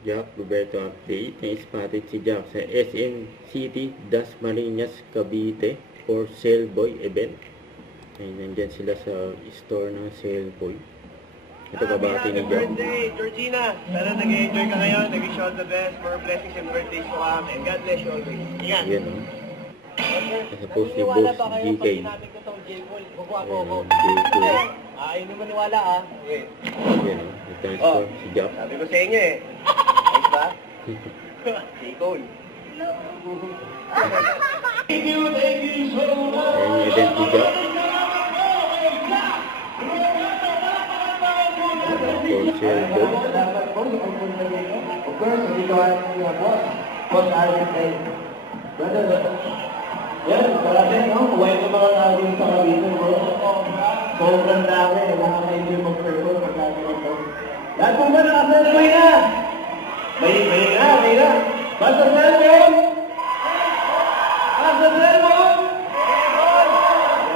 Jack Roberto update na spotted si Jack sa SM City, Dasmariñas, Cavite for Sailboy event. Ay, nandyan sila sa store ng Sailboy. Ito kabati ni Jack. Birthday, Georgina! Sana nag-enjoy ka ngayon. Nag-wish you all the best. More blessings and birthdays to come. And God bless you always. Ingat! Yan o. Nasa post ni Boss GK. GK. Ay, hindi maniwala ah. Yan o. Nag-transfer si Jack. Sabi ko sa inyo eh. Ayos ba? Stay cool. Ayan yung event ni Jack. For Sailboy. Of course, dito ang boss Arvin ay brother. Yan, marami no? Huwag yung mga tao din sa Cavite, bro. Sobrang dami. Nakaka-enjoy mag-perform pagkakita ito. Lahat po ba nakasal na? May na. Basta cellphone! Basta cellphone!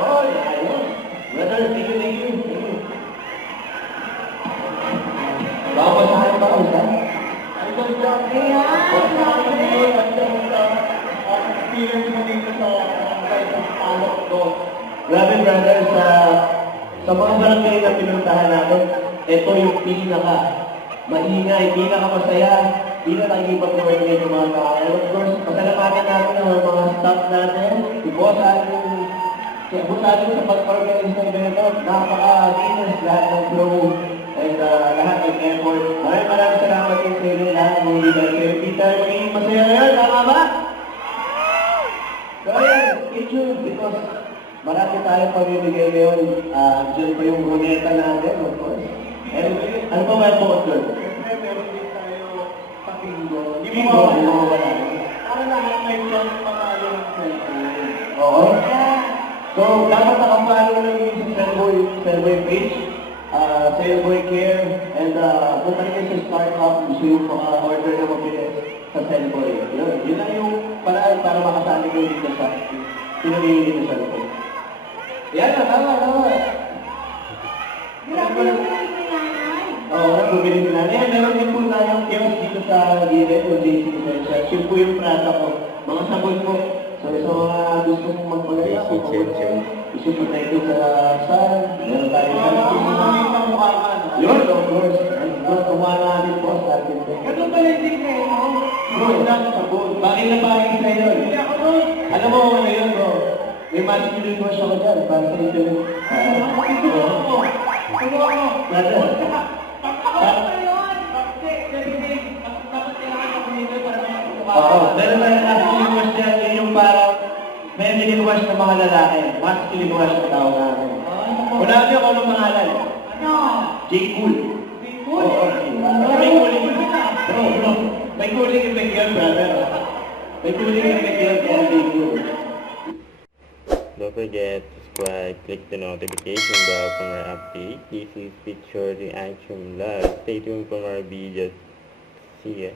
Oy, ayun. Brother, thank you. Baka masahin pa ako, ha? Idol Jockey, experience mo dito sa palok ko. Grabe, brother, sa mga barangay na pinuntahan natin, ito yung maingay, pinaka-masaya, pinaka-nakikipag-coordinate yung mga tao. And of course, pasalamatan natin ang mga staff natin, boss natin sa pag-organize ng evento, napaka-linis lahat ng flow, and lahat ng effort. Maraming salamat din sa inyo lahat ng leader. Kaya Peter, magiging masaya ngayon, tama ba? So ayan, stay tuned because marami tayong pamimigay ngayon. Diyan pa yung runeta natin, of course. And ano pa ba yung bukod doon? Meron din tayo pakinggo. Hindi mo wala. Para lahat may chance makalo ng cellphone. Oo. So, dapat nakapalo lang yung Sailboy page, Sailboy Care, and kung kayo sa startup, gusto yung order na mabilis sa Sailboy. Yun lang yung paraan para makasali kayo dito sa pinamili dito sa loob. Yan na, tama. Oo, bumili ko na. Meron din po tayong kiosk dito sa gilid o JC Essentials. Yun po yung prata ko. Mga sabon po. So, gusto mong magpagaya ko. Gusto po tayo ito sa saan. Meron tayo sa yun, of course. Kumuha natin po sa atin. Ganun pala yung tingin mo? Bro, lang sabon. Bakit na bakit sa yun? Alam mo ano yun, bro? May masculine wash ako dyan. Para sa ito yun. Oo, meron tayo masculine wash dyan. Yun yung parang feminine wash ng mga lalaki. Masculine wash na tawag namin. Wala niyo ako ng pangalan. Ano? J. Cool. J. Cool? May cooling effect. Bro. May cooling effect yun, brother. May cooling effect yun, kaya J. Cool. Don't forget to subscribe, click the notification bell for more updates. This is Picture Reaction Live. Stay tuned for more videos. See ya.